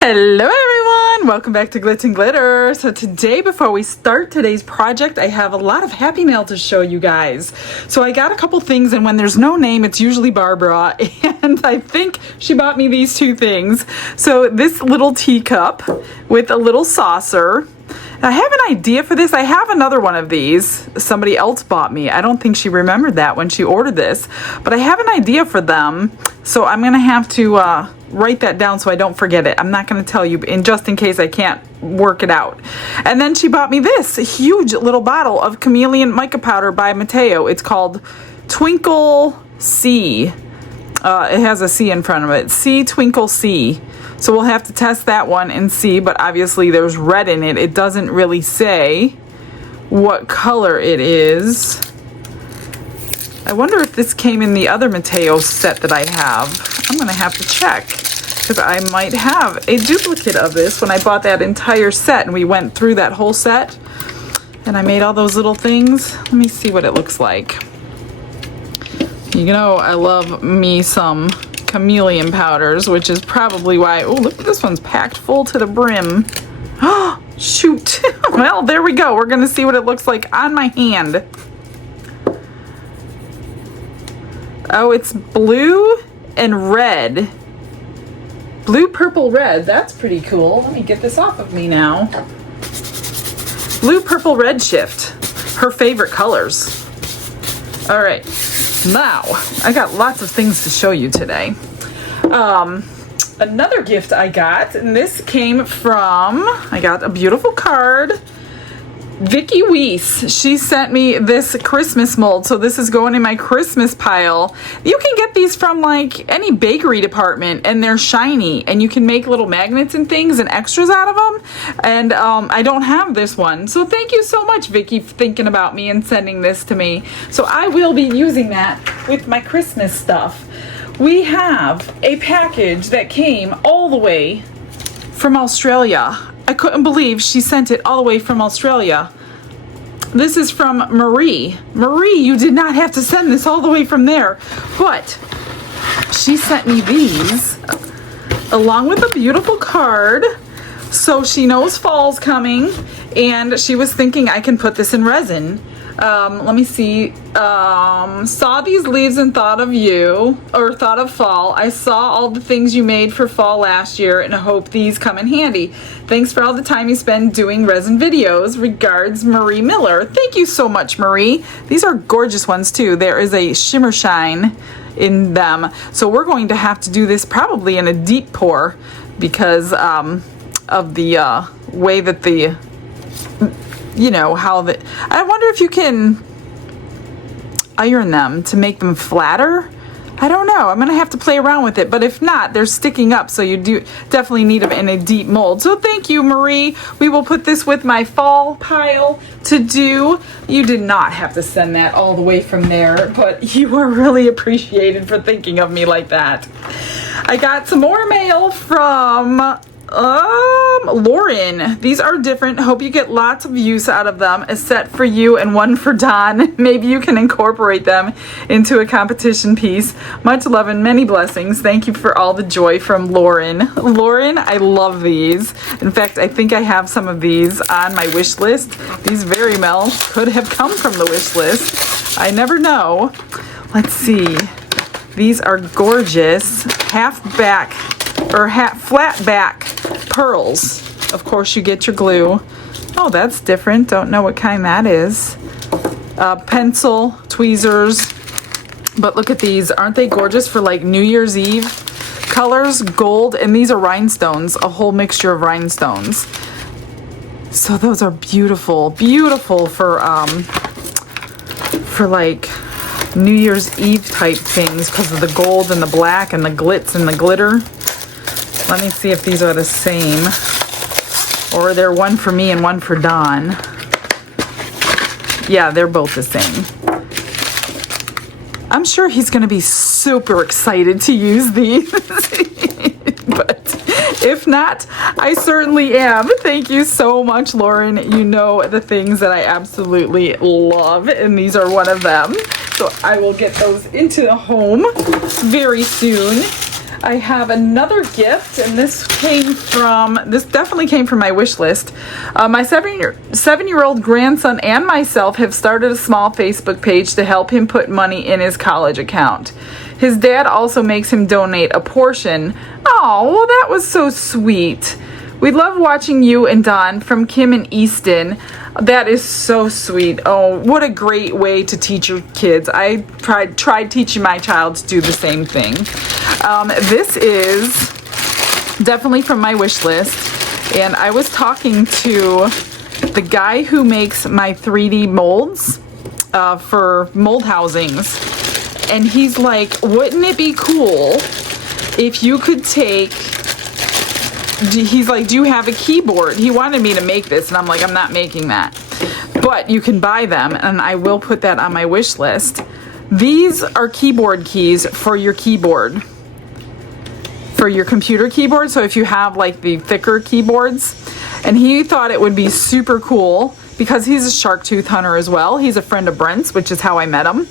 Hello everyone, welcome back to Glitz and Glitter. So today, before we start today's project, I have a lot of happy mail to show you guys. So I got a couple things, and when there's no name, it's usually Barbara, and I think she bought me these two things. So this little teacup with a little saucer. I have an idea for this. I have another one of these somebody else bought me. I don't think she remembered that when she ordered this, but I have an idea for them, so I'm gonna have to write that down so I don't forget it. I'm not going to tell you, just in case I can't work it out. And then she bought me this huge little bottle of chameleon mica powder by Mateo. It's called Twinkle C. It has a C in front of it. C Twinkle C. So we'll have to test that one and see, but obviously there's red in it. It doesn't really say what color it is. I wonder if this came in the other Mateo set that I have. I'm gonna have to check, because I might have a duplicate of this when I bought that entire set and we went through that whole set and I made all those little things. Let me see what it looks like. You know, I love me some chameleon powders, which is probably why, oh, look, this one's packed full to the brim. Oh, shoot. Well, there we go. We're gonna see what it looks like on my hand. Oh, it's blue and red. Blue, purple, red. That's pretty cool. Let me get this off of me now. Blue, purple, red shift. Her favorite colors. All right. Now, I got lots of things to show you today. Another gift I got, and this came from, I got a beautiful card. Vicky Weiss, she sent me this Christmas mold, so this is going in my Christmas pile. You can get these from like any bakery department, and they're shiny, and you can make little magnets and things and extras out of them. And I don't have this one, so thank you so much, Vicky, for thinking about me and sending this to me. So I will be using that with my Christmas stuff. We have a package that came all the way from Australia. I couldn't believe she sent it all the way from Australia. This is from Marie. Marie, you did not have to send this all the way from there, but she sent me these along with a beautiful card. So she knows fall's coming, and she was thinking I can put this in resin. Let me see. Saw these leaves and thought of you, or thought of fall. I saw all the things you made for fall last year and I hope these come in handy. Thanks for all the time you spend doing resin videos. Regards, Marie Miller. Thank you so much, Marie. These are gorgeous ones too. There is a shimmer shine in them. So we're going to have to do this probably in a deep pour because of the way that the, you know, how the, I wonder if you can iron them to make them flatter. I don't know. I'm gonna have to play around with it, but if not, they're sticking up, so you do definitely need them in a deep mold. So thank you, Marie. We will put this with my fall pile to do. You did not have to send that all the way from there, but you are really appreciated for thinking of me like that. I got some more mail from Lauren. These are different. Hope you get lots of use out of them. A set for you and one for Don. Maybe you can incorporate them into a competition piece. Much love and many blessings. Thank you for all the joy, from Lauren. Lauren, I love these. In fact, I think I have some of these on my wish list. These very well could have come from the wish list. I never know. Let's see. These are gorgeous. Half back or flat back pearls. Of course, you get your glue. Oh, that's different. Don't know what kind that is. Pencil, tweezers. But look at these. Aren't they gorgeous for like New Year's Eve? Colors, gold, and these are rhinestones, a whole mixture of rhinestones. So those are beautiful. Beautiful for like New Year's Eve type things because of the gold and the black and the glitz and the glitter. Let me see if these are the same, or they're one for me and one for Don. Yeah, they're both the same. I'm sure he's going to be super excited to use these, but if not, I certainly am. Thank you so much, Lauren. You know the things that I absolutely love, and these are one of them. So I will get those into the home very soon. I have another gift, and this definitely came from my wish list. My seven-year-old grandson and myself have started a small Facebook page to help him put money in his college account. His dad also makes him donate a portion. Oh, well, that was so sweet. We love watching you and Don from Kim and Easton. That is so sweet. Oh, what a great way to teach your kids. I tried teaching my child to do the same thing. This is definitely from my wish list. And I was talking to the guy who makes my 3D molds for mold housings. And he's like, wouldn't it be cool if you could take... He's like, do you have a keyboard? He wanted me to make this, and I'm like, I'm not making that. But you can buy them, and I will put that on my wish list. These are keyboard keys for your keyboard. For your computer keyboard, so if you have like the thicker keyboards. And he thought it would be super cool, because he's a shark tooth hunter as well. He's a friend of Brent's, which is how I met him.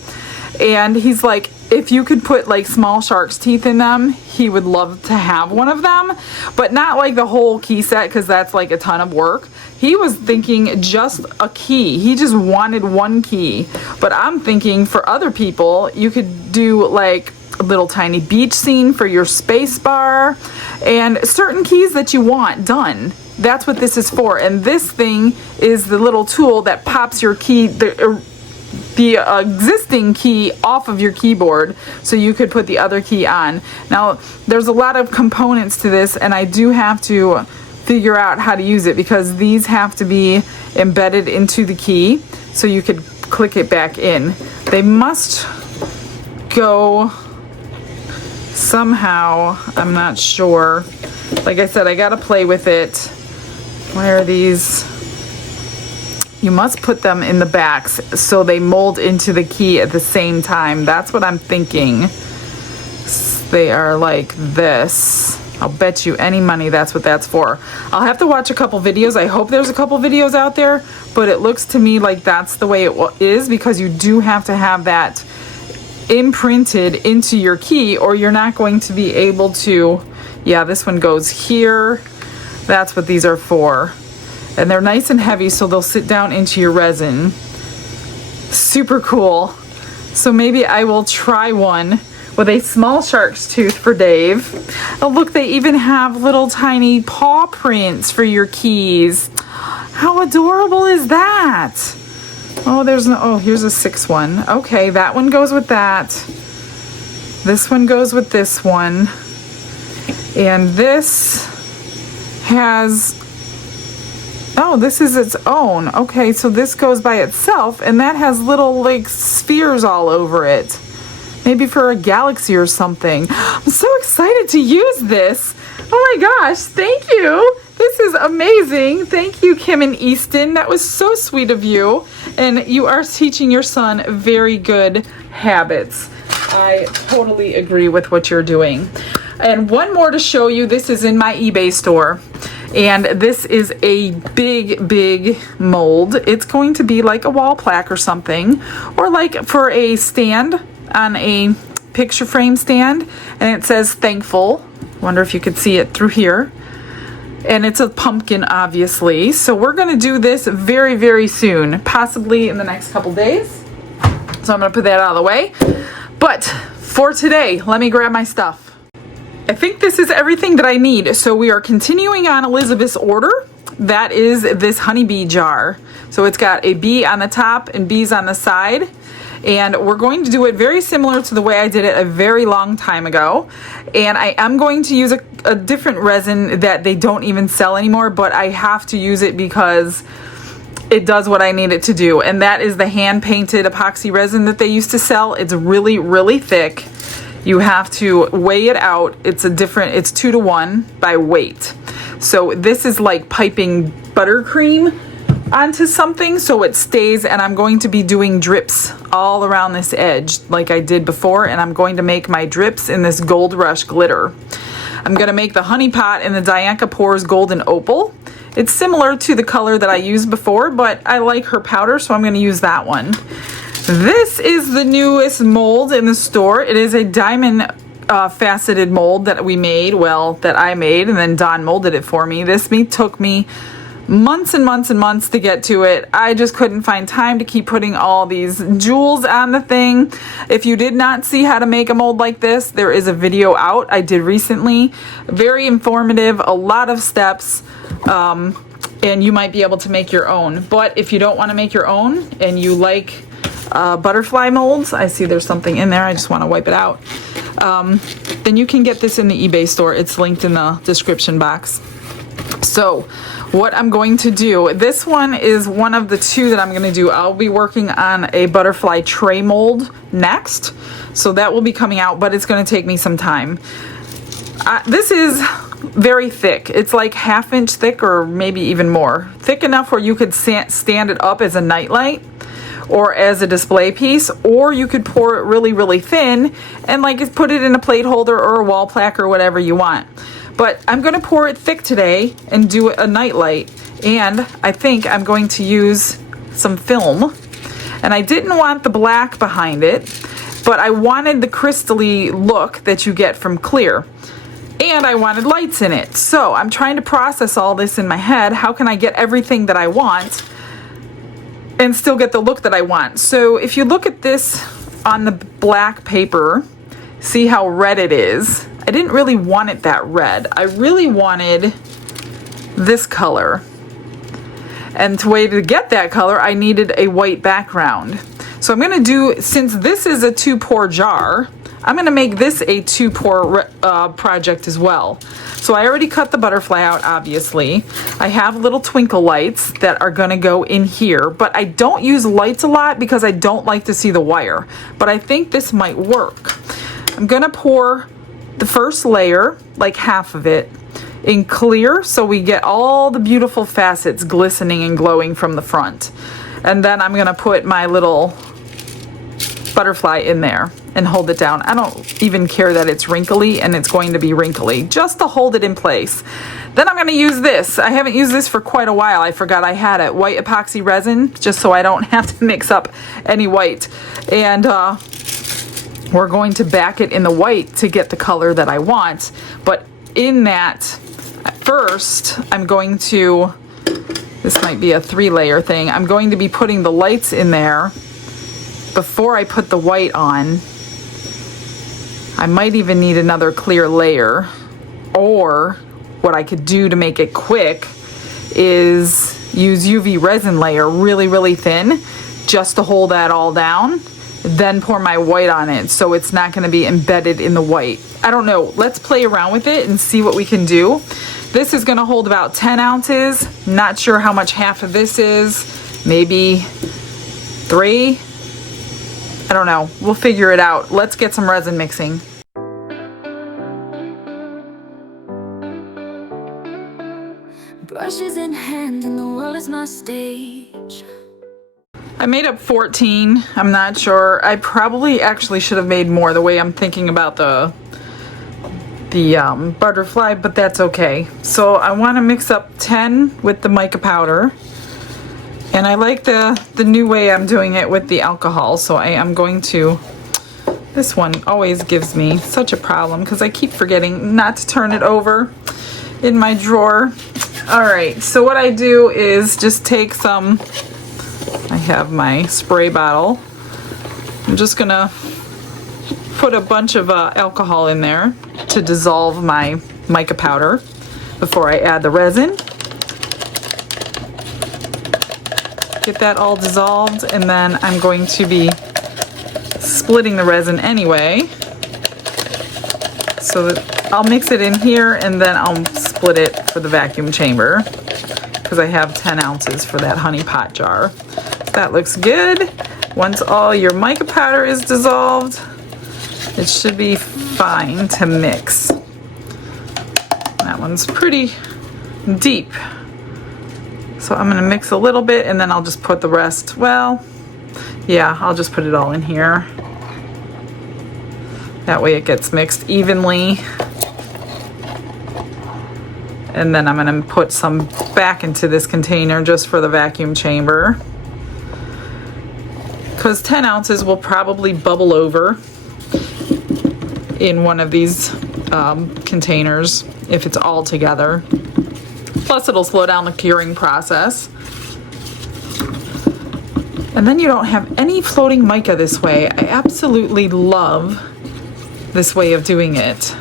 And he's like, if you could put like small shark's teeth in them, he would love to have one of them, but not like the whole key set, because that's like a ton of work. He was thinking just a key. He just wanted one key. But I'm thinking for other people, you could do like a little tiny beach scene for your space bar and certain keys that you want done. That's what this is for. And this thing is the little tool that pops your key, the existing key off of your keyboard, so you could put the other key on. Now, there's a lot of components to this, and I do have to figure out how to use it, because these have to be embedded into the key so you could click it back in. They must go somehow. I'm not sure. Like I said, I gotta play with it. Where are these? You must put them in the backs so they mold into the key at the same time. That's what I'm thinking. They are like this. I'll bet you any money that's what that's for. I'll have to watch a couple videos. I hope there's a couple videos out there, but it looks to me like that's the way it is, because you do have to have that imprinted into your key, or you're not going to be able to. Yeah, this one goes here. That's what these are for. And they're nice and heavy, so they'll sit down into your resin. Super cool. So maybe I will try one with a small shark's tooth for Dave. Oh, look, they even have little tiny paw prints for your keys. How adorable is that? Oh, here's a 6 one. Okay, that one goes with that. This one goes with this one. And this has... Oh, this is its own. Okay, so this goes by itself, and that has little like spheres all over it. Maybe for a galaxy or something. I'm so excited to use this. Oh my gosh, thank you. This is amazing. Thank you, Kim and Easton. That was so sweet of you. And you are teaching your son very good habits. I totally agree with what you're doing. And one more to show you. This is in my eBay store. And this is a big mold. It's going to be like a wall plaque or something, or like for a stand on a picture frame stand, and it says thankful. Wonder if you could see it through here. And it's a pumpkin, obviously. So we're going to do this very soon, possibly in the next couple days. So I'm going to put that out of the way. But for today, let me grab my stuff. I think this is everything that I need. So we are continuing on Elizabeth's order. That is this honeybee jar. So it's got a bee on the top and bees on the side. And we're going to do it very similar to the way I did it a very long time ago. And I am going to use a different resin that they don't even sell anymore, but I have to use it because it does what I need it to do. And that is the hand-painted epoxy resin that they used to sell. It's really thick. You have to weigh it out. It's 2-to-1 by weight. So this is like piping buttercream onto something so it stays, and I'm going to be doing drips all around this edge like I did before, and I'm going to make my drips in this Gold Rush glitter. I'm going to make the honey pot in the Dianca Pours Golden Opal. It's similar to the color that I used before, but I like her powder, so I'm going to use that one. This is the newest mold in the store. It is a diamond faceted mold that we made, well, that I made, and then Don molded it for me. This took me months and months and months to get to it. I just couldn't find time to keep putting all these jewels on the thing. If you did not see how to make a mold like this, there is a video out I did recently. Very informative, a lot of steps, and you might be able to make your own. But if you don't want to make your own and you like butterfly molds, I see there's something in there, I just want to wipe it out, then you can get this in the eBay store. It's linked in the description box. So what I'm going to do, this one is one of the two that I'm going to do. I'll be working on a butterfly tray mold next, so that will be coming out, but it's going to take me some time. This is very thick. It's like 1/2 inch thick, or maybe even more. Thick enough where you could stand it up as a nightlight or as a display piece, or you could pour it really, really thin and like put it in a plate holder or a wall plaque or whatever you want. But I'm going to pour it thick today and do a nightlight, and I think I'm going to use some film. And I didn't want the black behind it, but I wanted the crystally look that you get from clear. And I wanted lights in it. So I'm trying to process all this in my head. How can I get everything that I want and still get the look that I want? So if you look at this on the black paper, see how red it is. I didn't really want it that red. I really wanted this color. And the way to get that color, I needed a white background. So I'm gonna do, since this is a 2-pour jar, I'm gonna make this a 2-pour project as well. So I already cut the butterfly out, obviously. I have little twinkle lights that are gonna go in here, but I don't use lights a lot because I don't like to see the wire. But I think this might work. I'm gonna pour the first layer, like half of it, in clear, so we get all the beautiful facets glistening and glowing from the front. And then I'm gonna put my little butterfly in there and hold it down. I don't even care that it's wrinkly, and it's going to be wrinkly, just to hold it in place. Then I'm gonna use this. I haven't used this for quite a while. I forgot I had it. White epoxy resin, just so I don't have to mix up any white. And we're going to back it in the white to get the color that I want. But in that, first, I'm going to, this might be a 3-layer thing, I'm going to be putting the lights in there before I put the white on. I might even need another clear layer. Or what I could do to make it quick is use UV resin layer really, really thin, just to hold that all down. Then pour my white on it so it's not going to be embedded in the white. I don't know. Let's play around with it and see what we can do. This is going to hold about 10 ounces. Not sure how much half of this is. Maybe 3. I don't know. We'll figure it out. Let's get some resin mixing. Brushes in hand and the world is my stage. I made up 14. I'm not sure. I probably actually should have made more the way I'm thinking about the butterfly, but that's okay. So I want to mix up 10 with the mica powder. And I like the new way I'm doing it with the alcohol. So I am going to, this one always gives me such a problem because I keep forgetting not to turn it over in my drawer. All right, so what I do is just take some, I have my spray bottle. I'm just gonna put a bunch of alcohol in there to dissolve my mica powder before I add the resin. Get that all dissolved, and then I'm going to be splitting the resin anyway. So that I'll mix it in here and then I'll split it for the vacuum chamber because I have 10 ounces for that honey pot jar. That looks good. Once all your mica powder is dissolved, it should be fine to mix. That one's pretty deep. So I'm gonna mix a little bit and then I'll just put the rest, well, yeah, I'll just put it all in here. That way it gets mixed evenly. And then I'm gonna put some back into this container just for the vacuum chamber. Because 10 ounces will probably bubble over. in one of these containers if it's all together. Plus it'll slow down the curing process. And then you don't have any floating mica this way. I absolutely love this way of doing it.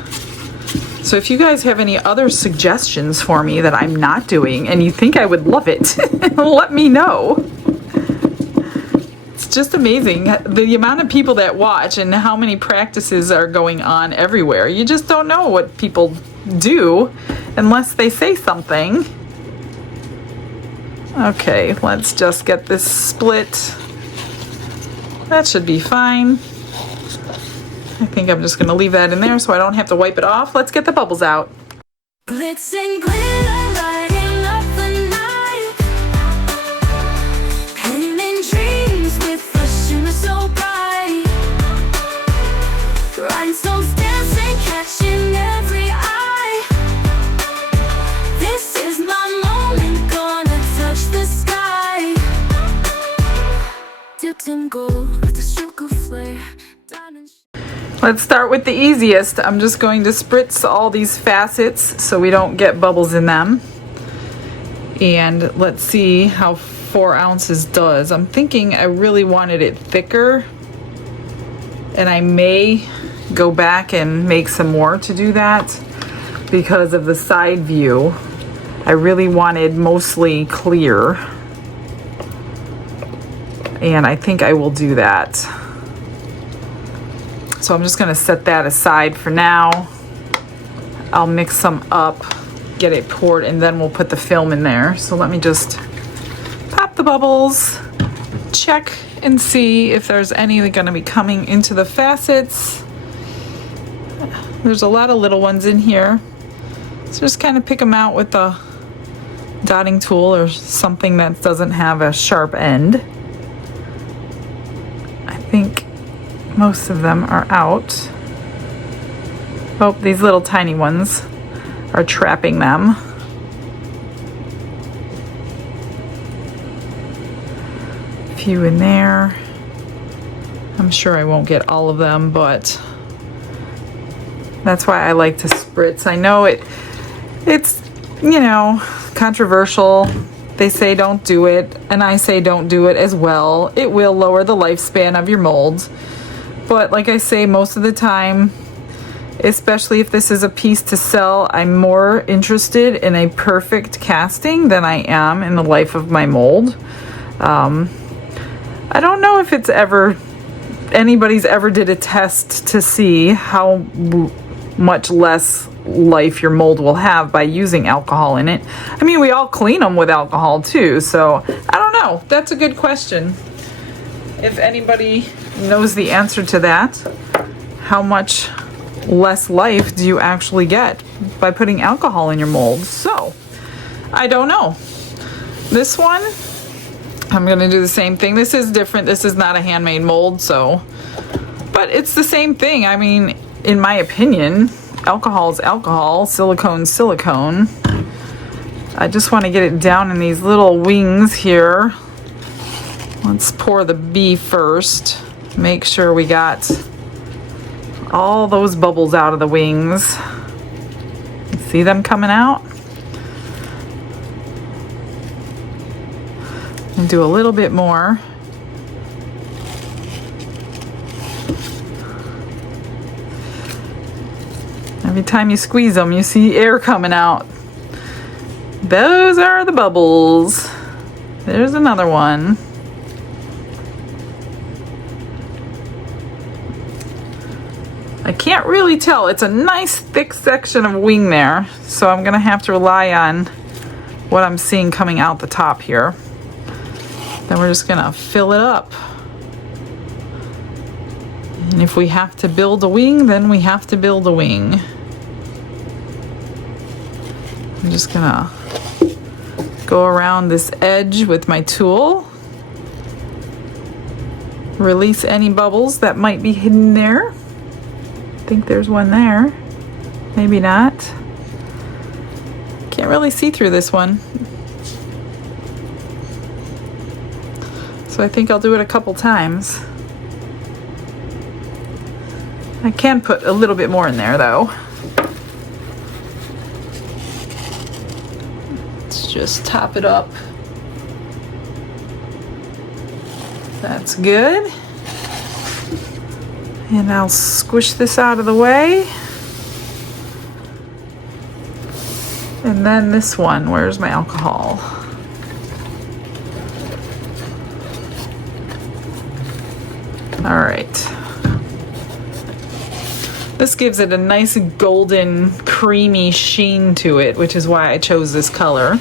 So if you guys have any other suggestions for me that I'm not doing and you think I would love it, let me know. It's just amazing the amount of people that watch and how many practices are going on everywhere. You just don't know what people do unless they say something. Okay, let's just get this split. That should be fine. I think I'm just going to leave that in there so I don't have to wipe it off. Let's get the bubbles out. Glitz and glitter lighting up the night, painting dreams with a shimmer so bright, rhinestones dancing, catching every eye. This is my moment, gonna touch the sky, dipped in gold with a stroke of flare. Let's start with the easiest. I'm just going to spritz all these facets so we don't get bubbles in them. And let's see how 4 ounces does. I'm thinking I really wanted it thicker, and I may go back and make some more to do that because of the side view. I really wanted mostly clear, and I think I will do that. So I'm just going to set that aside for now. I'll mix some up, get it poured, and then we'll put the film in there. So let me just pop the bubbles, check and see if there's any going to be coming into the facets. There's a lot of little ones in here. So just kind of pick them out with the dotting tool or something that doesn't have a sharp end. I think most of them are out. Oh, these little tiny ones are trapping them. A few in there. I'm sure I won't get all of them, but that's why I like to spritz. I know it's, you know, controversial. They say don't do it, and I say don't do it as well. It will lower the lifespan of your molds. But like I say, most of the time, especially if this is a piece to sell, I'm more interested in a perfect casting than I am in the life of my mold. I don't know if anybody's ever did a test to see how much less life your mold will have by using alcohol in it. I mean, we all clean them with alcohol too, so I don't know. That's a good question. If anybody knows the answer to that, how much less life do you actually get by putting alcohol in your molds? So I don't know. This one, I'm gonna do the same thing. This is different. This is not a handmade mold, so, but it's the same thing. I mean, in my opinion, alcohol is alcohol, silicone's silicone. I just want to get it down in these little wings here. Let's pour the B first. Make sure we got all those bubbles out of the wings. See them coming out? And do a little bit more. Every time you squeeze them, you see air coming out. Those are the bubbles. There's another one. I can't really tell. It's a nice thick section of wing there, so I'm gonna have to rely on what I'm seeing coming out the top here. Then we're just gonna fill it up. And if we have to build a wing, then we have to build a wing. I'm just gonna go around this edge with my tool. Release any bubbles that might be hidden there. I think there's one there. Maybe not. Can't really see through this one. So I think I'll do it a couple times. I can put a little bit more in there though. Let's just top it up. That's good. And I'll squish this out of the way. And then this one, where's my alcohol? All right. This gives it a nice golden, creamy sheen to it, which is why I chose this color.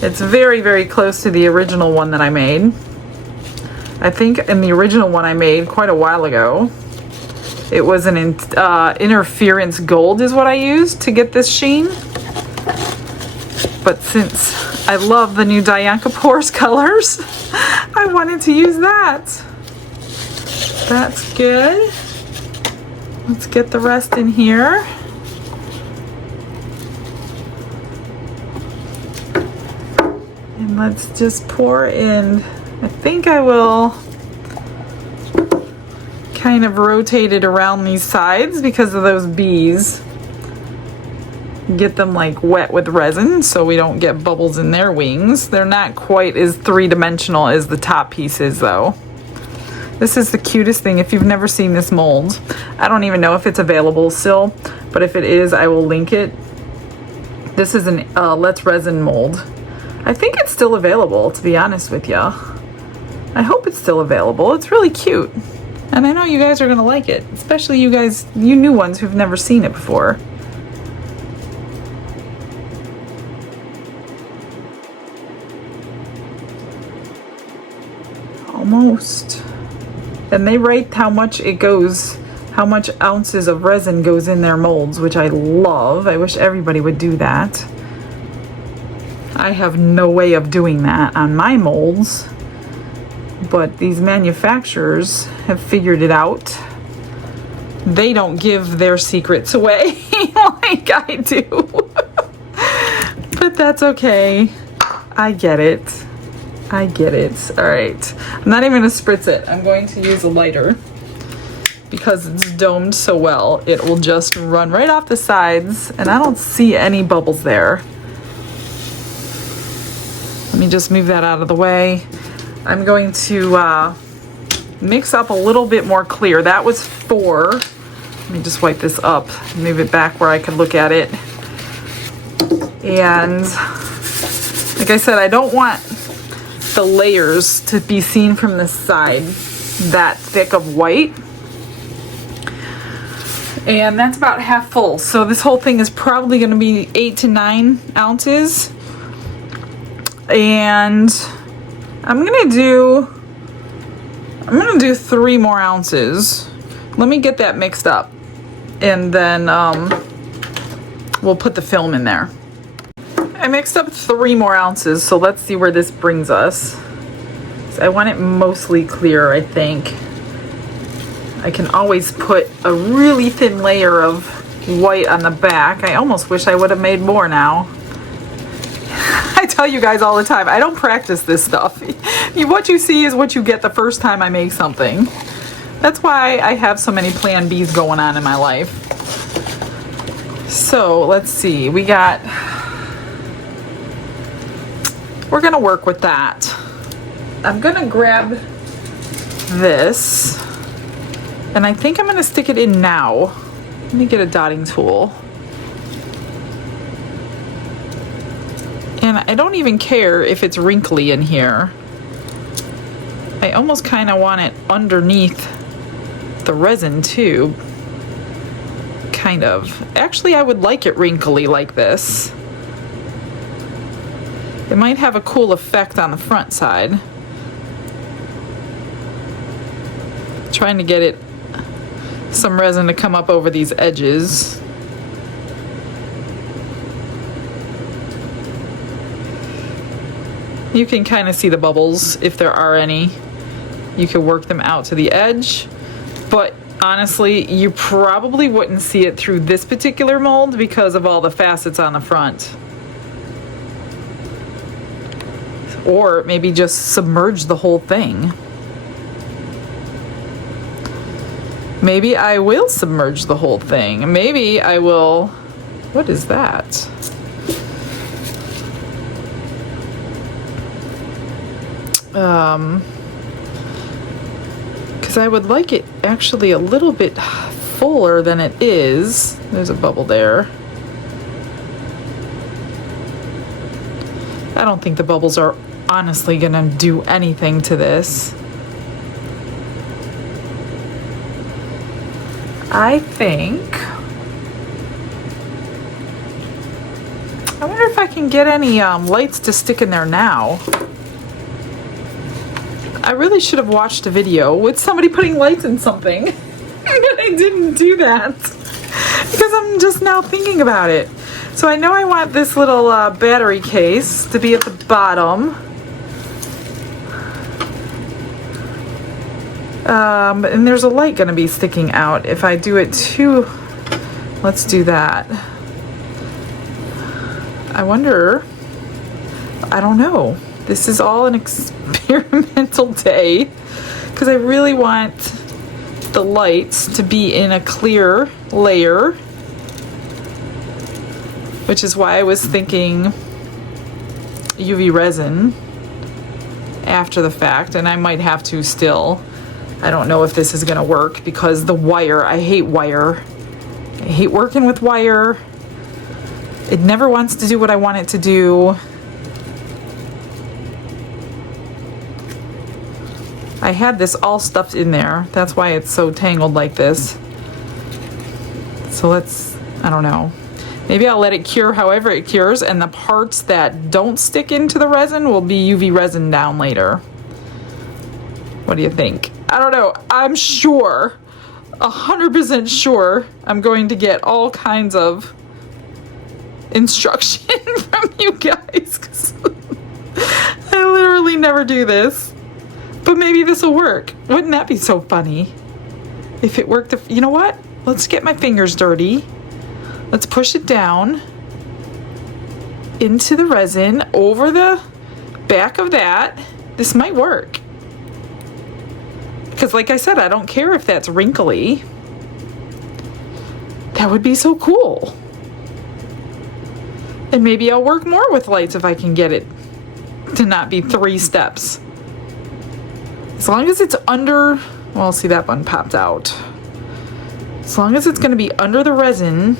It's very, very close to the original one that I made. I think in the original one I made quite a while ago, it was an interference gold is what I used to get this sheen. But since I love the new Dianca Pores colors, I wanted to use that. That's good. Let's get the rest in here. And let's just pour in. I think I will kind of rotate it around these sides because of those bees. Get them like wet with resin so we don't get bubbles in their wings. They're not quite as three-dimensional as the top pieces though. This is the cutest thing. If you've never seen this mold, I don't even know if it's available still, but if it is, I will link it. This is an Let's Resin mold. I think it's still available, to be honest with ya. I hope it's still available. It's really cute. And I know you guys are gonna like it, especially you guys, you new ones who've never seen it before. Almost. And they write how much it goes, how much ounces of resin goes in their molds, which I love. I wish everybody would do that. I have no way of doing that on my molds, but these manufacturers have figured it out. They don't give their secrets away like I do. But that's okay. I get it. I get it. All right. I'm not even gonna spritz it. I'm going to use a lighter because it's domed so well. It will just run right off the sides and I don't see any bubbles there. Let me just move that out of the way. I'm going to mix up a little bit more clear. That was 4. Let me just wipe this up, move it back where I can look at it. And like I said, I don't want the layers to be seen from the side that thick of white. And that's about half full. So this whole thing is probably going to be 8 to 9 ounces. And I'm gonna do 3 more ounces. Let me get that mixed up and then we'll put the film in there. I mixed up 3 more ounces, so let's see where this brings us. So I want it mostly clear, I think. I can always put a really thin layer of white on the back. I almost wish I would have made more now. I tell you guys all the time, I don't practice this stuff. What you see is what you get the first time I make something. That's why I have so many plan Bs going on in my life. So let's see, we're gonna work with that. I'm gonna grab this and I think I'm gonna stick it in now. Let me get a dotting tool. And I don't even care if it's wrinkly in here. I almost kind of want it underneath the resin too. Kind of. Actually, I would like it wrinkly like this. It might have a cool effect on the front side. Trying to get some resin to come up over these edges. You can kind of see the bubbles if there are any. You could work them out to the edge, but honestly, you probably wouldn't see it through this particular mold because of all the facets on the front. Or maybe just submerge the whole thing. maybe I will submerge the whole thing. Maybe I will, what is that? Because I would like it actually a little bit fuller than it is. There's a bubble there. I don't think the bubbles are honestly gonna do anything to this. I think, I wonder if I can get any lights to stick in there now. I really should have watched a video with somebody putting lights in something, but I didn't do that because I'm just now thinking about it. So I know I want this little battery case to be at the bottom. And there's a light going to be sticking out if I do it too. Let's do that. I wonder, I don't know. This is all an experimental day because I really want the lights to be in a clear layer, which is why I was thinking UV resin after the fact, and I might have to still. I don't know if this is gonna work because the wire, I hate wire. I hate working with wire. It never wants to do what I want it to do. I had this all stuffed in there. That's why it's so tangled like this. So let's, I don't know. Maybe I'll let it cure however it cures, and the parts that don't stick into the resin will be UV resin down later. What do you think? I don't know. I'm sure, 100% sure, I'm going to get all kinds of instruction from you guys, 'cause I literally never do this. But maybe this will work. Wouldn't that be so funny? If it worked, you know what? Let's get my fingers dirty. Let's push it down into the resin over the back of that. This might work. Because like I said, I don't care if that's wrinkly. That would be so cool. And maybe I'll work more with lights if I can get it to not be 3 steps. As long as it's under, well, see, that one popped out. As long as it's going to be under the resin.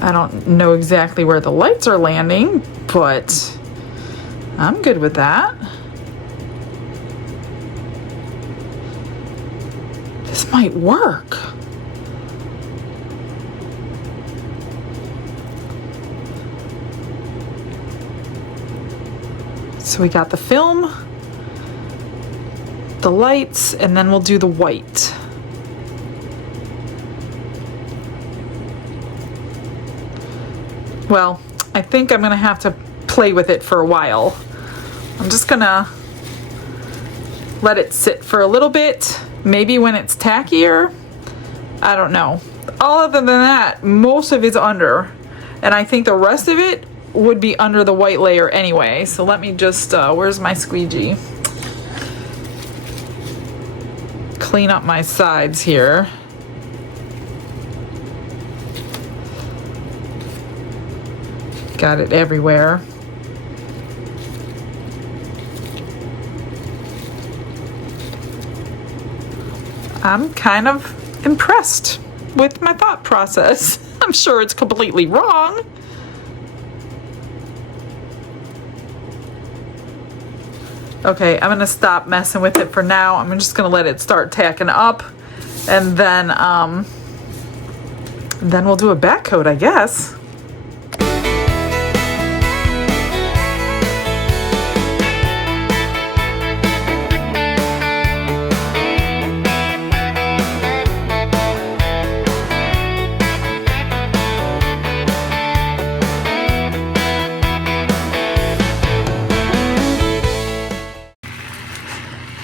I don't know exactly where the lights are landing, but I'm good with that. This might work. So we got the film, the lights, and then we'll do the white. Well, I think I'm gonna have to play with it for a while. I'm just gonna let it sit for a little bit. Maybe when it's tackier, I don't know. All other than that, most of it's under. And I think the rest of it would be under the white layer anyway. So let me just, where's my squeegee? Clean up my sides here. Got it everywhere. I'm kind of impressed with my thought process. I'm sure it's completely wrong. Okay, I'm gonna stop messing with it for now. I'm just gonna let it start tacking up, and then we'll do a back coat, I guess.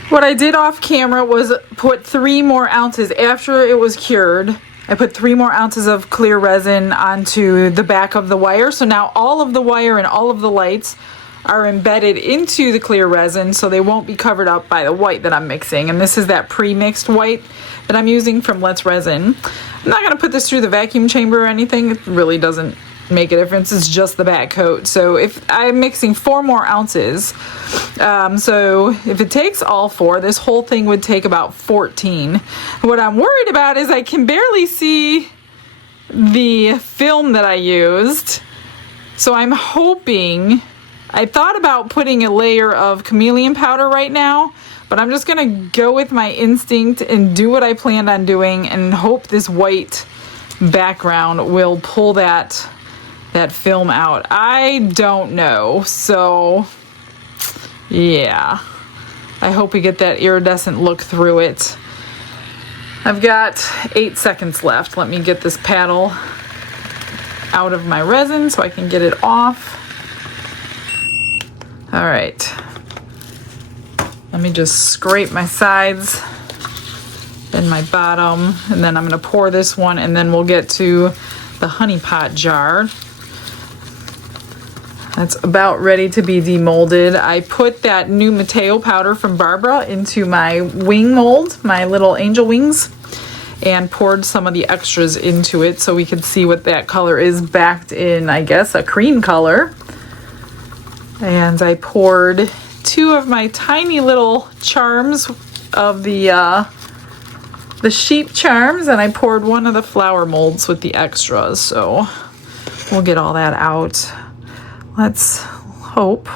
What I did off camera was put 3 more ounces after it was cured. I put 3 more ounces of clear resin onto the back of the wire. So now all of the wire and all of the lights are embedded into the clear resin, so they won't be covered up by the white that I'm mixing. And this is that pre-mixed white that I'm using from Let's Resin. I'm not going to put this through the vacuum chamber or anything. It really doesn't make a difference. It's just the back coat. So if I'm mixing 4 more ounces, so if it takes all 4, this whole thing would take about 14. What I'm worried about is I can barely see the film that I used. So I'm hoping, I thought about putting a layer of chameleon powder right now, but I'm just gonna go with my instinct and do what I planned on doing and hope this white background will pull that film out. I don't know, so yeah. I hope we get that iridescent look through it. I've got 8 seconds left. Let me get this paddle out of my resin so I can get it off. All right. Let me just scrape my sides and my bottom, and then I'm gonna pour this one, and then we'll get to the honey pot jar. That's about ready to be demolded. I put that new Mateo powder from Barbara into my wing mold, my little angel wings, and poured some of the extras into it so we could see what that color is, backed in, I guess, a cream color. And I poured 2 of my tiny little charms of the sheep charms, and I poured 1 of the flower molds with the extras. So we'll get all that out. Let's hope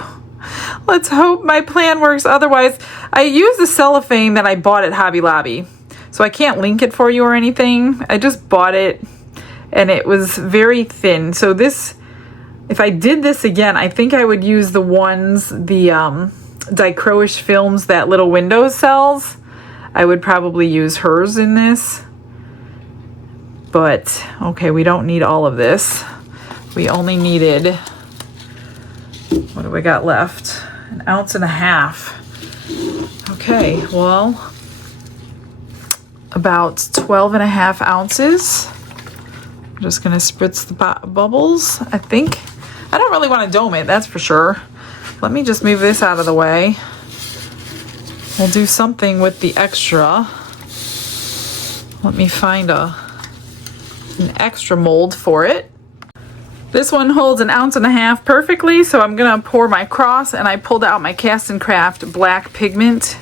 my plan works. Otherwise, I used the cellophane that I bought at Hobby Lobby, so I can't link it for you or anything. I just bought it, and it was very thin. So this, if I did this again, I think I would use the ones, the dichroish films that Little Windows sells. I would probably use hers in this. But, okay, we don't need all of this. We only needed, what do we got left? 1.5 ounces. Okay, well, about 12.5 ounces. I'm just gonna spritz the bubbles, I think. I don't really want to dome it, that's for sure. Let me just move this out of the way. We'll do something with the extra. Let me find an extra mold for it. This one holds 1.5 ounces perfectly, so I'm gonna pour my cross, and I pulled out my Cast and Craft black pigment,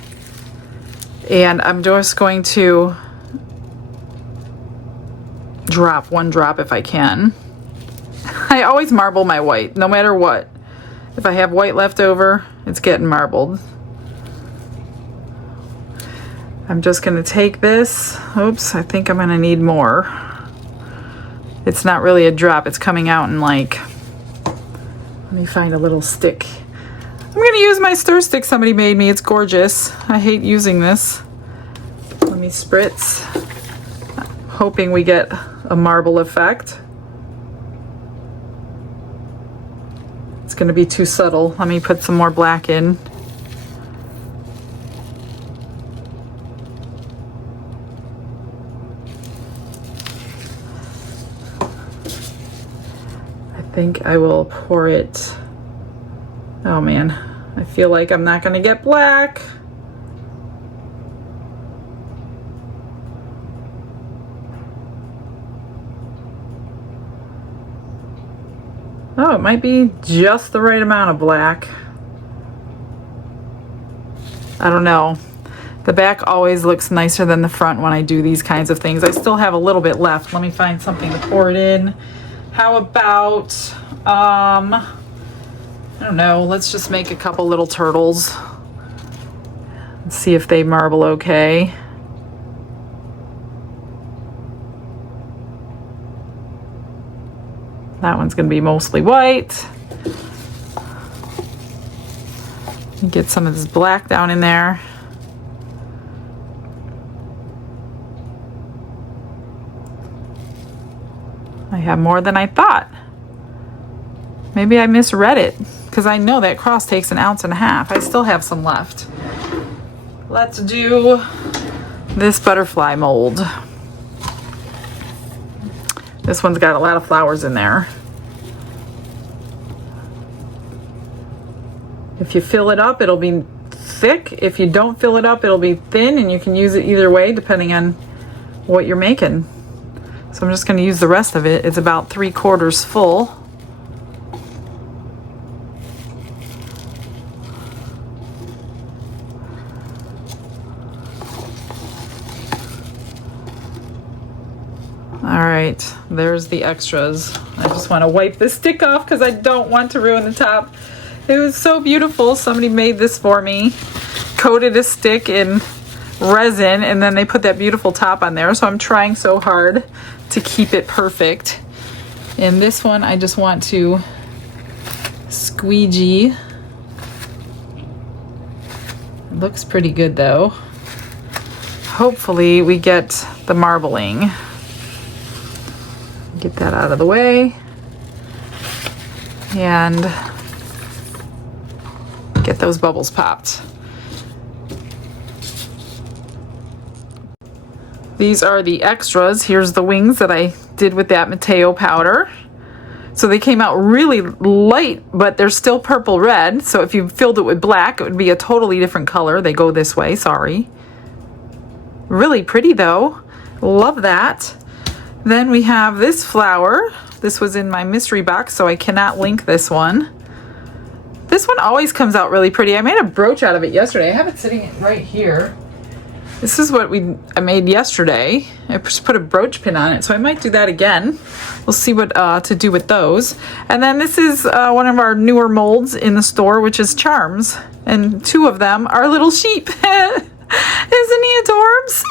and I'm just going to drop 1 drop if I can. I always marble my white, no matter what. If I have white left over, it's getting marbled. I'm just gonna take this. Oops, I think I'm gonna need more. It's not really a drop, it's coming out in like, let me find a little stick. I'm gonna use my stir stick somebody made me, it's gorgeous. I hate using this. Let me spritz, hoping we get a marble effect. It's gonna be too subtle. Let me put some more black in. I think I will pour it. Oh man, I feel like I'm not gonna get black. Oh, it might be just the right amount of black. I don't know. The back always looks nicer than the front when I do these kinds of things. I still have a little bit left. Let me find something to pour it in. How about, I don't know, let's just make a couple little turtles. Let's see if they marble okay. That one's gonna be mostly white. Get some of this black down in there. I have more than I thought. Maybe I misread it, because I know that cross takes 1.5 ounces. I still have some left. Let's do this butterfly mold. This one's got a lot of flowers in there. If you fill it up, it'll be thick. If you don't fill it up, it'll be thin, and you can use it either way depending on what you're making. So I'm just going to use the rest of it. It's about 3/4 full. All right, there's the extras. I just want to wipe the stick off because I don't want to ruin the top. It was so beautiful. Somebody made this for me, coated a stick in resin, and then they put that beautiful top on there. So I'm trying so hard to keep it perfect. And this one, I just want to squeegee. It looks pretty good though. Hopefully we get the marbling. Get that out of the way. And get those bubbles popped. These are the extras. Here's the wings that I did with that Mateo powder. So they came out really light, but they're still purple red. So if you filled it with black, it would be a totally different color. They go this way, sorry. Really pretty though. Love that. Then we have this flower. This was in my mystery box, so I cannot link this one. This one always comes out really pretty. I made a brooch out of it yesterday. I have it sitting right here. This is what I made yesterday. I just put a brooch pin on it, so I might do that again. We'll see what to do with those. And then this is one of our newer molds in the store, which is charms. And 2 of them are little sheep. Isn't he adorbs?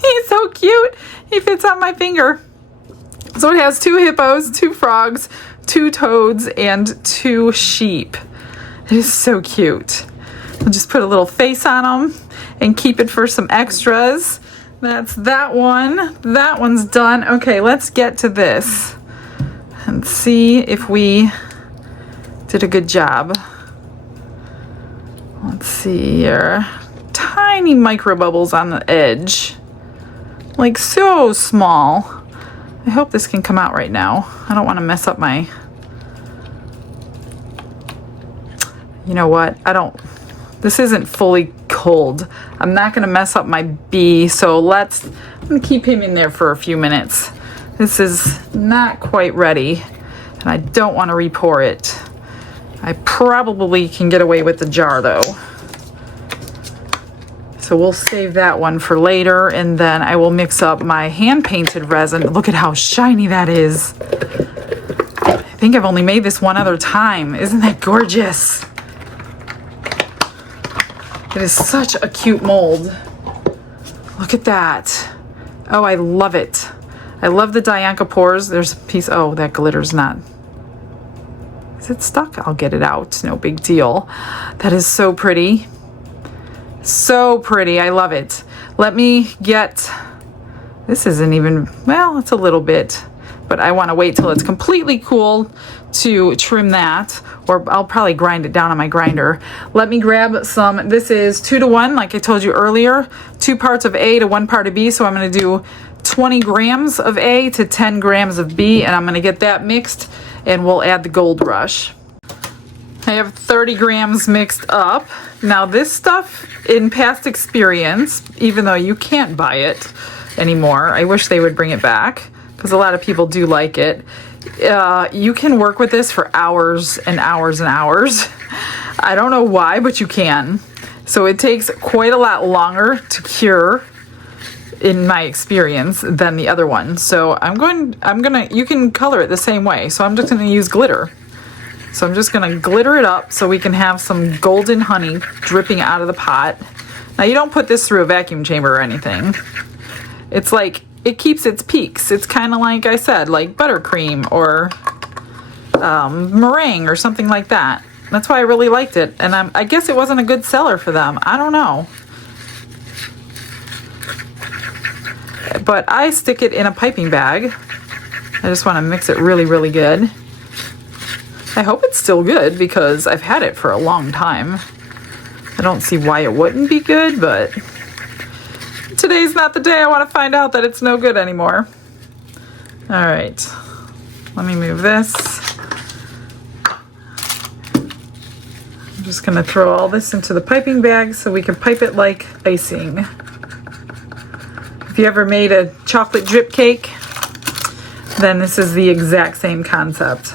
He's so cute. He fits on my finger. So it has 2 hippos, 2 frogs, 2 toads, and 2 sheep. It is so cute. I'll just put a little face on them and keep it for some extras. That's that one. That one's done. Okay, let's get to this and see if we did a good job. Let's see here. Tiny micro bubbles on the edge. Like so small. I hope this can come out right now. I don't want to mess up my... You know what? This isn't fully cold. I'm not going to mess up my bee, so I'm going to keep him in there for a few minutes. This is not quite ready, and I don't want to re-pour it. I probably can get away with the jar though. So we'll save that one for later, and then I will mix up my hand-painted resin. Look at how shiny that is. I think I've only made this one other time. Isn't that gorgeous? It is such a cute mold. Look at that. Oh, I love it. I love the Dianca pores. There's a piece. Oh, that glitter's not. Is it stuck? I'll get it out. No big deal. That is so pretty. So pretty. I love it. Let me get... This isn't even... Well, it's a little bit. But I want to wait till it's completely cool to trim that. Or I'll probably grind it down on my grinder. Let me grab some... This is 2-to-1, like I told you earlier. 2 parts of A to 1 part of B. So I'm going to do 20 grams of A to 10 grams of B. And I'm going to get that mixed. And we'll add the Gold Rush. I have 30 grams mixed up. Now this stuff, in past experience, even though you can't buy it anymore, I wish they would bring it back because a lot of people do like it. You can work with this for hours and hours and hours. I don't know why, but you can. So it takes quite a lot longer to cure, in my experience, than the other one. So you can color it the same way. So I'm just gonna use glitter. So I'm just gonna glitter it up so we can have some golden honey dripping out of the pot. Now you don't put this through a vacuum chamber or anything. It's like, it keeps its peaks. It's kind of like I said, like buttercream or meringue or something like that. That's why I really liked it. And I guess it wasn't a good seller for them. I don't know. But I stick it in a piping bag. I just want to mix it really, really good. I hope it's still good because I've had it for a long time. I don't see why it wouldn't be good, but today's not the day I want to find out that it's no good anymore. All right, let me move this. I'm just gonna throw all this into the piping bag so we can pipe it like icing. If you ever made a chocolate drip cake, then this is the exact same concept,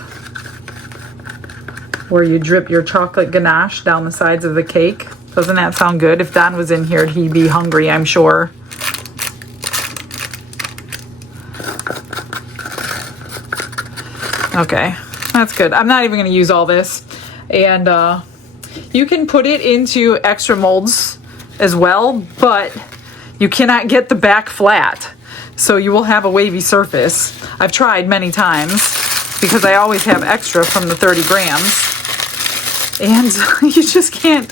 where you drip your chocolate ganache down the sides of the cake. Doesn't that sound good? If Don was in here, he'd be hungry, I'm sure. Okay, that's good. I'm not even going to use all this. And you can put it into extra molds as well, but you cannot get the back flat. So you will have a wavy surface. I've tried many times because I always have extra from the 30 grams. And you just can't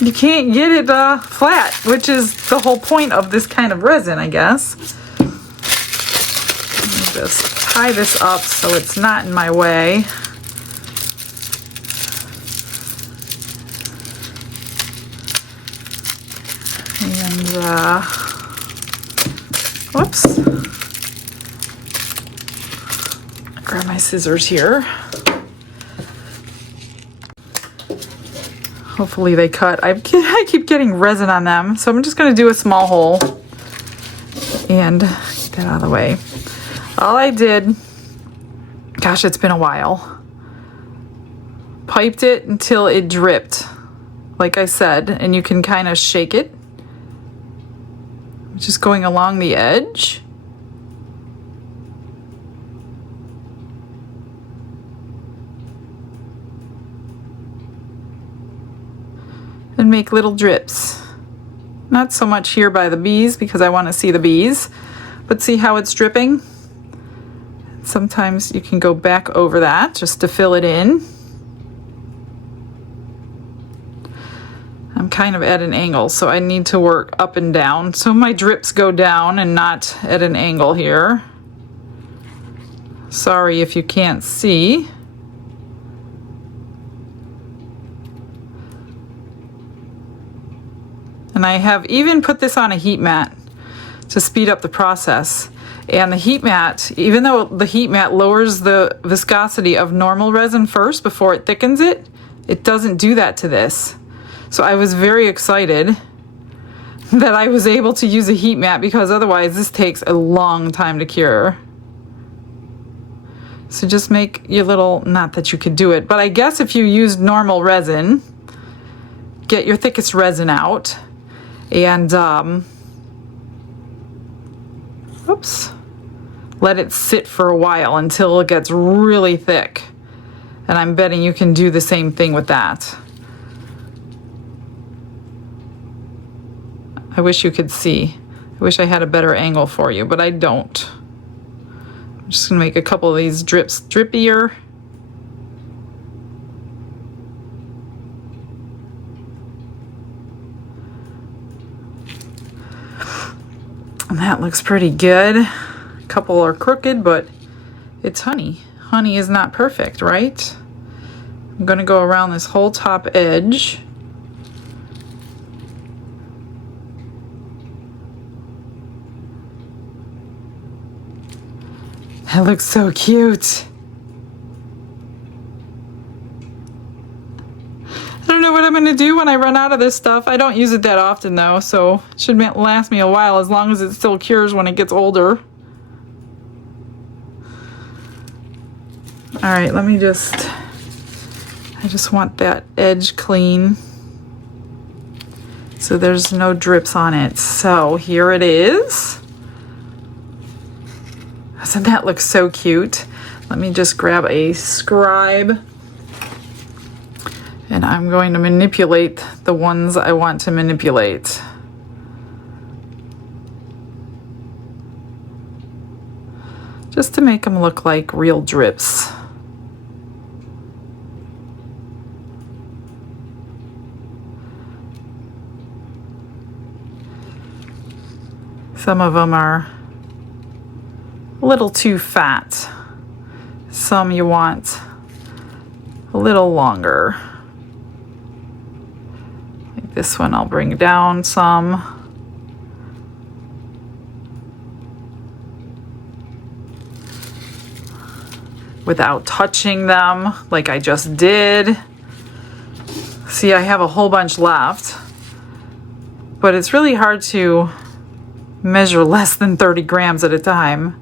get it flat, which is the whole point of this kind of resin, I guess. Let me just tie this up so it's not in my way. And, whoops. Grab my scissors here. Hopefully they cut. I keep getting resin on them, so I'm just going to do a small hole and get that out of the way. All I did, gosh, it's been a while, piped it until it dripped, like I said, and you can kind of shake it. Just going along the edge. And make little drips. Not so much here by the bees because I want to see the bees, but see how it's dripping? Sometimes you can go back over that just to fill it in. I'm kind of at an angle, so I need to work up and down so my drips go down and not at an angle here. Sorry if you can't see. And I have even put this on a heat mat to speed up the process. And the heat mat, even though the heat mat lowers the viscosity of normal resin first before it thickens it, it doesn't do that to this. So I was very excited that I was able to use a heat mat because otherwise this takes a long time to cure. So just make your little, not that you could do it, but I guess if you used normal resin, get your thickest resin out and oops, let it sit for a while until it gets really thick. And I'm betting you can do the same thing with that. I wish you could see. I wish I had a better angle for you, but I don't. I'm just gonna make a couple of these drips drippier. And that looks pretty good. A couple are crooked, but it's honey. Honey is not perfect, right? I'm gonna go around this whole top edge. That looks so cute. I don't know what I'm going to do when I run out of this stuff. I don't use it that often though, so it should last me a while as long as it still cures when it gets older. Alright, let me just, I just want that edge clean so there's no drips on it. So here it is. Doesn't that look so cute? Let me just grab a scribe and I'm going to manipulate the ones I want to manipulate. Just to make them look like real drips. Some of them are a little too fat. Some you want a little longer. Like this one I'll bring down some. Without touching them like I just did. See, I have a whole bunch left, but it's really hard to measure less than 30 grams at a time.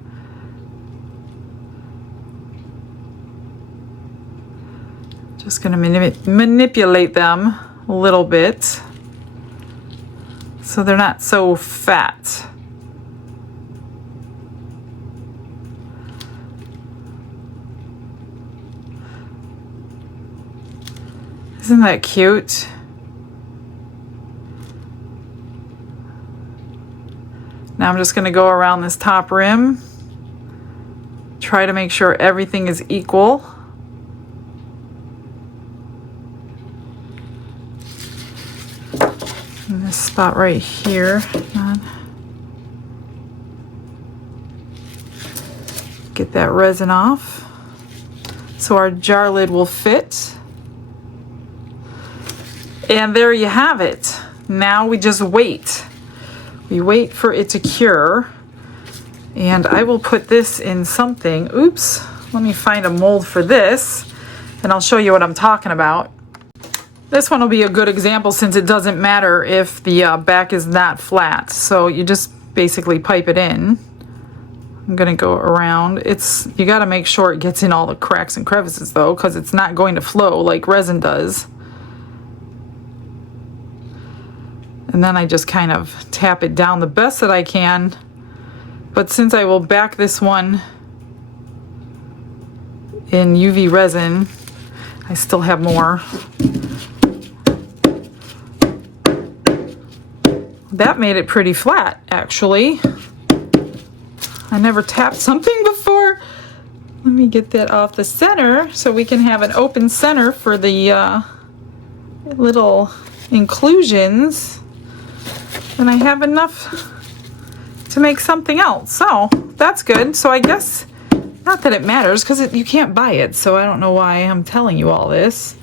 Just gonna manipulate them a little bit so they're not so fat. Isn't that cute? Now I'm just going to go around this top rim, try to make sure everything is equal. And this spot right here. Get that resin off so our jar lid will fit. And there you have it. Now we just wait. We wait for it to cure. And I will put this in something. Oops, let me find a mold for this and I'll show you what I'm talking about. This one will be a good example since it doesn't matter if the back is not flat. So you just basically pipe it in. I'm gonna go around. You gotta make sure it gets in all the cracks and crevices though, because it's not going to flow like resin does. And then I just kind of tap it down the best that I can. But since I will back this one in UV resin, I still have more. That made it pretty flat, actually. I never tapped something before. Let me get that off the center so we can have an open center for the little inclusions. And I have enough to make something else. So that's good. So I guess, not that it matters because you can't buy it. So I don't know why I'm telling you all this.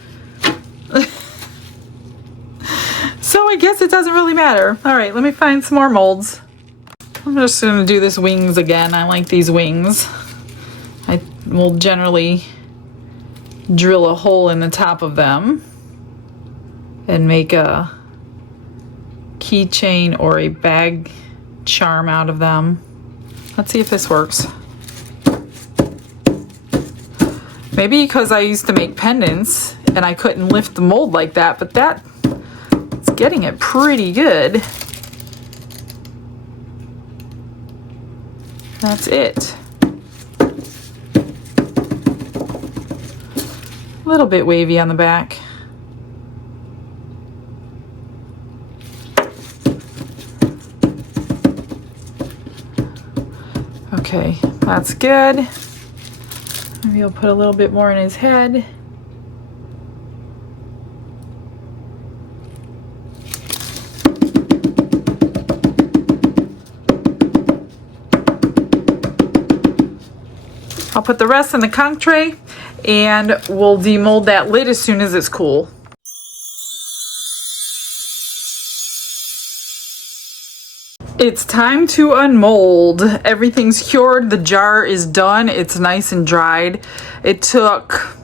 So I guess it doesn't really matter. All right, let me find some more molds. I'm just gonna do this wings again. I like these wings. I will generally drill a hole in the top of them and make a keychain or a bag charm out of them. Let's see if this works. Maybe because I used to make pendants and I couldn't lift the mold like that, but it's getting it pretty good. That's it. A little bit wavy on the back. Okay, that's good. Maybe I'll put a little bit more in his head. I'll put the rest in the conch tray and we'll demold that lid as soon as it's cool. It's time to unmold. Everything's cured. The jar is done. It's nice and dried. It took,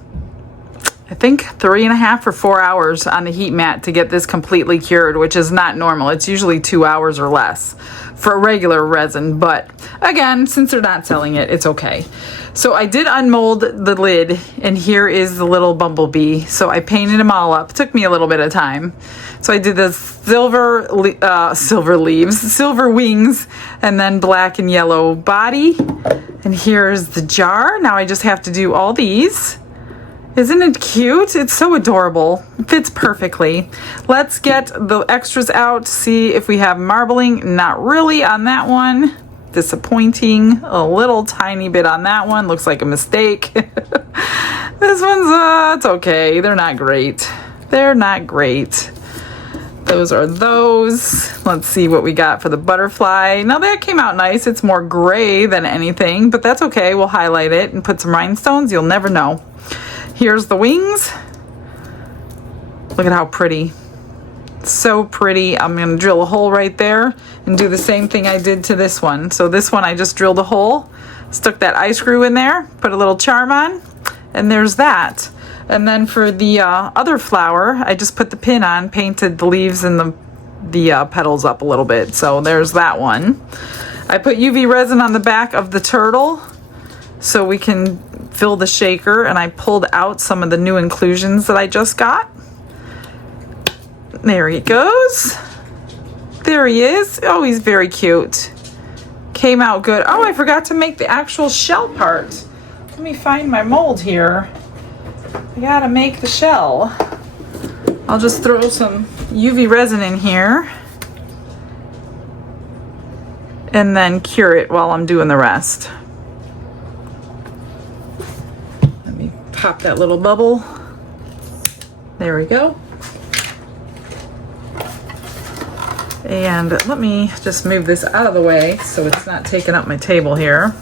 I think, 3.5 or 4 hours on the heat mat to get this completely cured, which is not normal. It's usually 2 hours or less for a regular resin. But again, since they're not selling it, it's okay. So I did unmold the lid, and here is the little bumblebee. So I painted them all up. It took me a little bit of time. So I did the silver wings, and then black and yellow body. And here's the jar. Now I just have to do all these. Isn't it cute? It's so adorable. It fits perfectly. Let's get the extras out, see if we have marbling. Not really on that one. Disappointing. A little tiny bit on that one. Looks like a mistake. This one's, it's okay. They're not great. They're not great. Those are those. Let's see what we got for the butterfly. Now that came out nice. It's more gray than anything, but that's okay. We'll highlight it and put some rhinestones. You'll never know. Here's the wings. Look at how pretty. So pretty. I'm going to drill a hole right there and do the same thing I did to this one. So this one I just drilled a hole, stuck that eye screw in there, put a little charm on, and there's that. And then for the other flower, I just put the pin on, painted the leaves and the petals up a little bit. So there's that one. I put UV resin on the back of the turtle so we can fill the shaker, and I pulled out some of the new inclusions that I just got. There he goes. There he is. Oh, he's very cute. Came out good. Oh, I forgot to make the actual shell part. Let me find my mold here. I gotta make the shell. I'll just throw some UV resin in here and then cure it while I'm doing the rest. Let me pop that little bubble. There we go. And let me just move this out of the way so it's not taking up my table here.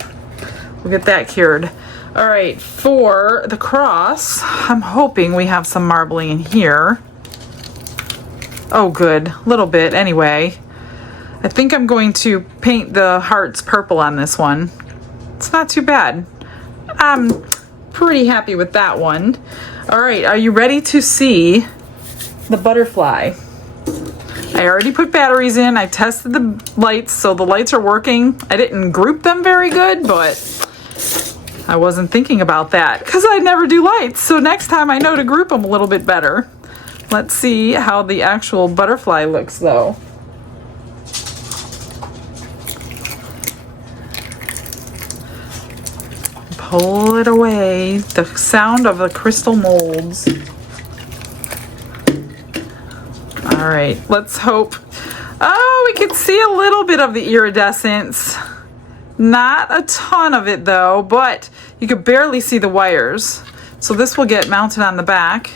We'll get that cured. All right, for the cross, I'm hoping we have some marbling in here. Oh, good, a little bit anyway. I think I'm going to paint the hearts purple on this one. It's not too bad. I'm pretty happy with that one. All right, are you ready to see the butterfly? I already put batteries in. I tested the lights, so the lights are working. I didn't group them very good, but I wasn't thinking about that because I never do lights. So next time I know to group them a little bit better. Let's see how the actual butterfly looks though. Pull it away. The sound of the crystal molds. All right, let's hope. Oh, we can see a little bit of the iridescence. Not a ton of it though, but you could barely see the wires. So this will get mounted on the back.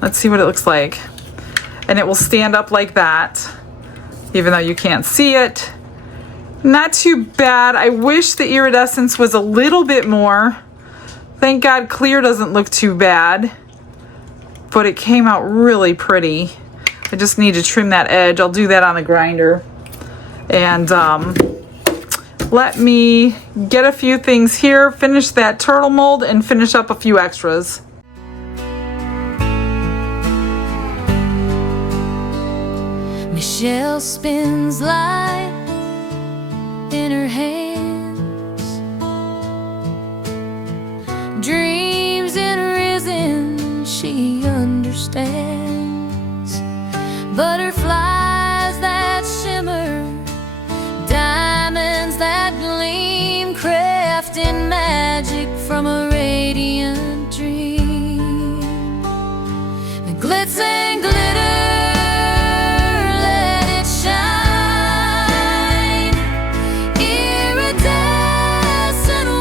Let's see what it looks like. And it will stand up like that, even though you can't see it. Not too bad. I wish the iridescence was a little bit more. Thank God clear doesn't look too bad, but it came out really pretty. I just need to trim that edge. I'll do that on the grinder. And let me get a few things here, finish that turtle mold, and finish up a few extras. Michelle spins light in her hands, dreams in resin she understands. Butterflies that shimmer, diamonds that gleam, crafting magic from a radiant dream. The glitz and glitter, let it shine. Iridescent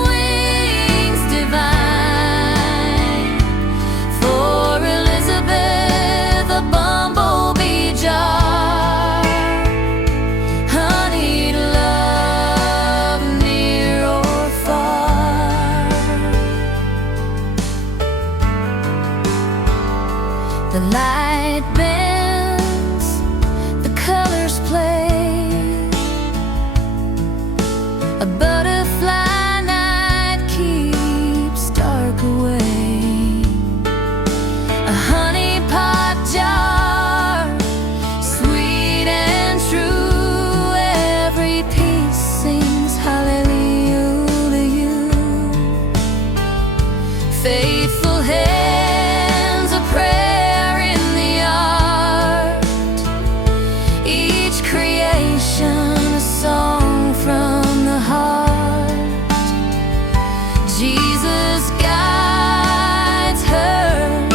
wings divine. For Elizabeth, a bumblebee jar. Honeyed love near or far. The light bends, the colors play. A butterfly night keeps dark away. A honey pot jar, sweet and true. Every piece sings hallelujah to you. Faithful hands, a prayer in the art. Each creation, a song from the heart. Jesus guides her,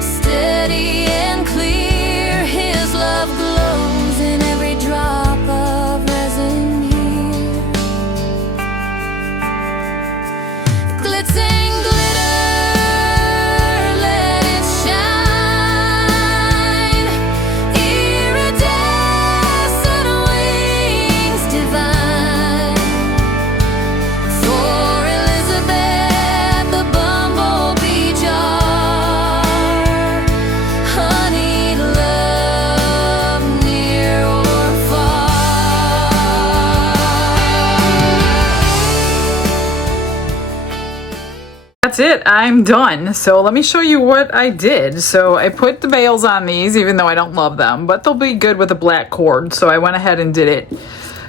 steady and clear. His love glows in every drop of resin here. Glitz and glitter, that's it. I'm done. So let me show you what I did. So I put the bales on these, even though I don't love them, but they'll be good with a black cord. So I went ahead and did it.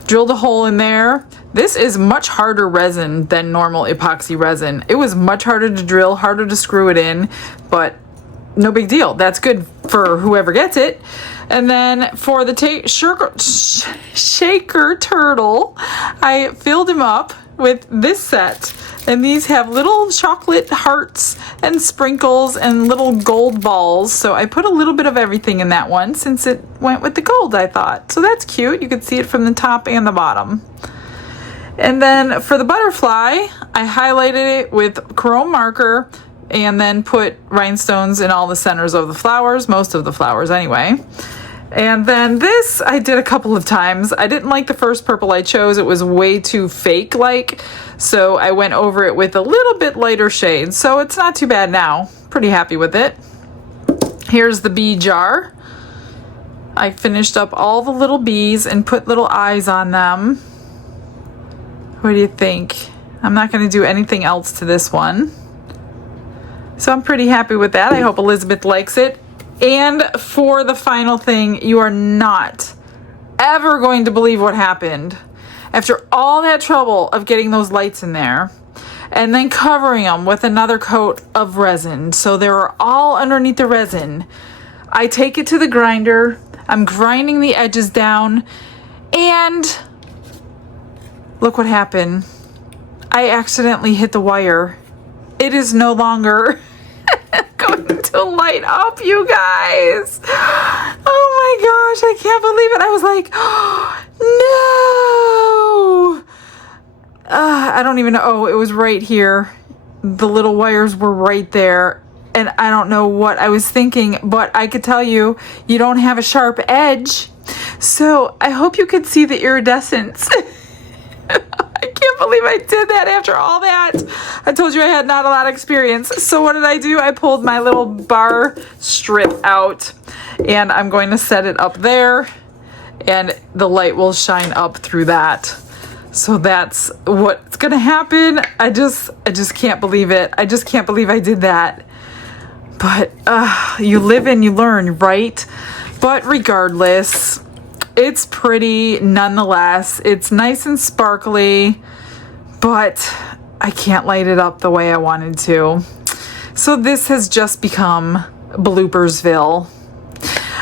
Drilled a hole in there. This is much harder resin than normal epoxy resin. It was much harder to drill, harder to screw it in, but no big deal. That's good for whoever gets it. And then for the shaker turtle, I filled him up with this set. And these have little chocolate hearts and sprinkles and little gold balls. So I put a little bit of everything in that one since it went with the gold, I thought. So that's cute. You can see it from the top and the bottom. And then for the butterfly, I highlighted it with chrome marker and then put rhinestones in all the centers of the flowers, most of the flowers anyway. And then this I did a couple of times. I didn't like the first purple I chose. It was way too fake-like. So I went over it with a little bit lighter shade. So it's not too bad now. Pretty happy with it. Here's the bee jar. I finished up all the little bees and put little eyes on them. What do you think? I'm not going to do anything else to this one. So I'm pretty happy with that. I hope Elizabeth likes it. And for the final thing, you are not ever going to believe what happened. After all that trouble of getting those lights in there and then covering them with another coat of resin so they were all underneath the resin, I take it to the grinder. I'm grinding the edges down and look what happened. I accidentally hit the wire. It is no longer going to light up, you guys. Oh my gosh, I can't believe it. I was like, oh, no. I don't even know. Oh, it was right here. The little wires were right there. And I don't know what I was thinking, but I could tell you, you don't have a sharp edge. So I hope you could see the iridescence. I can't believe I did that after all that. I told you I had not a lot of experience. So what did I do? I pulled my little bar strip out and I'm going to set it up there and the light will shine up through that. So that's what's going to happen. I just can't believe it. I just can't believe I did that. But you live and you learn, right? But regardless, it's pretty nonetheless. It's nice and sparkly, but I can't light it up the way I wanted to. So this has just become Bloopersville.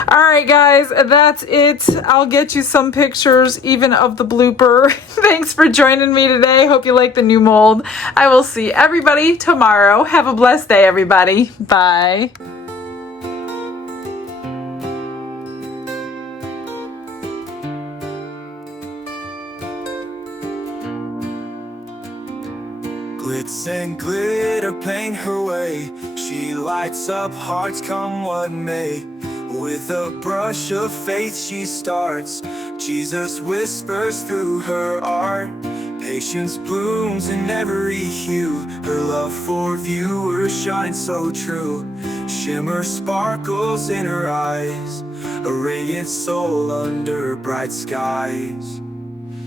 All right, guys, that's it. I'll get you some pictures even of the blooper. Thanks for joining me today. Hope you like the new mold. I will see everybody tomorrow. Have a blessed day, everybody. Bye. Glitz and glitter paint her way. She lights up hearts come what may. With a brush of faith she starts. Jesus whispers through her art. Patience blooms in every hue. Her love for viewers shines so true. Shimmer sparkles in her eyes. A radiant soul under bright skies.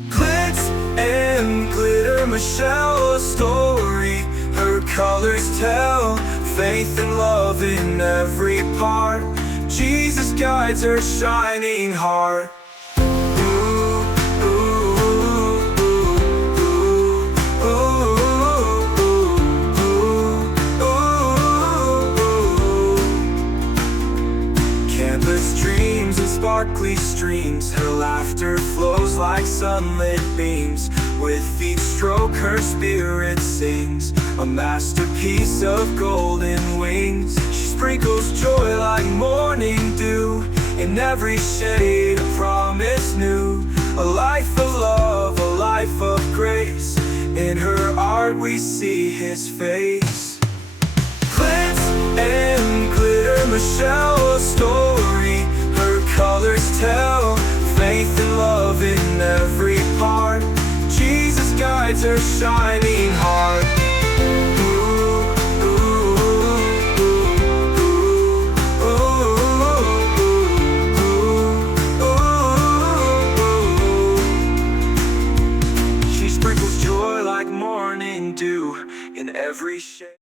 Glitz and glitter, Michelle, a story her colors tell. Faith and love in every part. Jesus guides her shining heart. Ooh, ooh, ooh, ooh, ooh, ooh, ooh. Canvas dreams and sparkly streams. Her laughter flows like sunlit beams. With each stroke her spirit sings. A masterpiece of golden wings. She sprinkles joy like morning dew. In every shade a promise new. A life of love, a life of grace. In her art we see his face. Glitz and glitter, Michelle, a story her colors tell. Faith and love in every part. Jesus guides her shining heart.